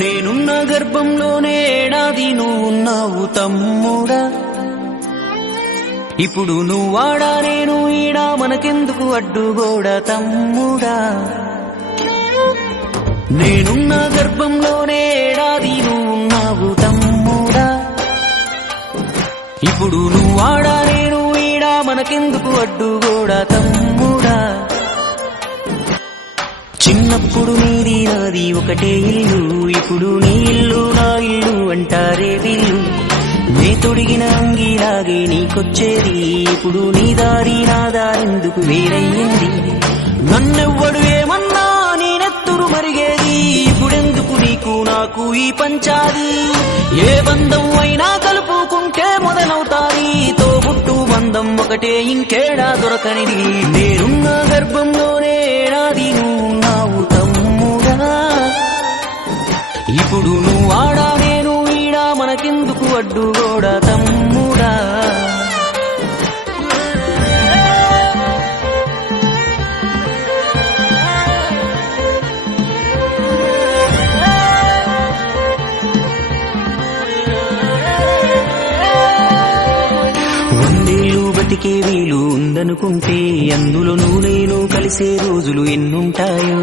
నేనున్న గర్భంలోనే ఏడాది నువ్వున్నావు తమ్ముడా, ఇప్పుడు నువ్వాడా నేను ఈడా మనకెందుకు అడ్డుగోడా తమ్ముడా. నేనున్న గర్భంలోనే ఏడాది నువ్వున్నావు తమ్ముడా, ఇప్పుడు నువ్వాడా నేను ఈడా మనకెందుకు అడ్డుగోడా తమ్ముడా. చిన్నప్పుడు నీది నాది ఒకటే ఇల్లు, ఇప్పుడు నీ ఇల్లు నా ఇల్లు అంటారే వీళ్ళు. నే తొడిగిన అంగిలాగే నీకొచ్చేది, ఇప్పుడు నీ దారి నా దారెందుకు వేరయ్యింది. నన్నెవ్వడు ఏమన్నా నేనెత్తురు మరిగేది, ఇప్పుడెందుకు నీకు నాకు ఈ పంచాది. ఏ బంధం అయినా కలుపుకుంటే మొదలవుతాది, తోబుట్టు బంధం ఒకటే ఇంకేడా దొరకనిది. నేనున్న గర్భంలోనే ఏడాది నువ్వున్నావు తమ్ముడా, ఇప్పుడు నువ్వాడా నేను ఈడా మనకెందుకు అడ్డుగోడా తమ్ముడా. వందేళ్ళు బతికే వీలు ఉందనుకుంటే అందులో నువ్వు నేను కలిసే రోజులు ఎన్నుంటాయో.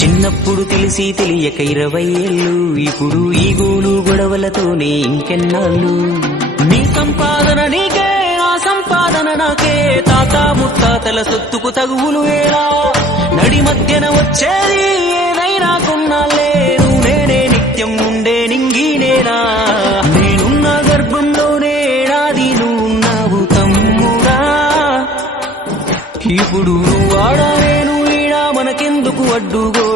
చిన్నప్పుడు తెలిసి తెలియక 20 ఏళ్ళు, ఇప్పుడు ఈ గోలు గొడవలతోనే ఇంకెన్నాళ్ళు. నీ సంపాదన నీకే ఆ సంపాదన నాకే, తాత ముత్తాతల సొత్తుకు తగువులు వేళా. నడి మధ్యన వచ్చేది ఏదైనా కొన్నాళ్ళే, నువ్వు నేనే నిత్యం ఉండే నింగినేనా. నేనున్న గర్భంలోనే ఏడాది నువ్వున్నావు తమ్ముడా, ఇప్పుడు నువ్వాడా నేను ఈడా మనకెందుకు అడ్డుగో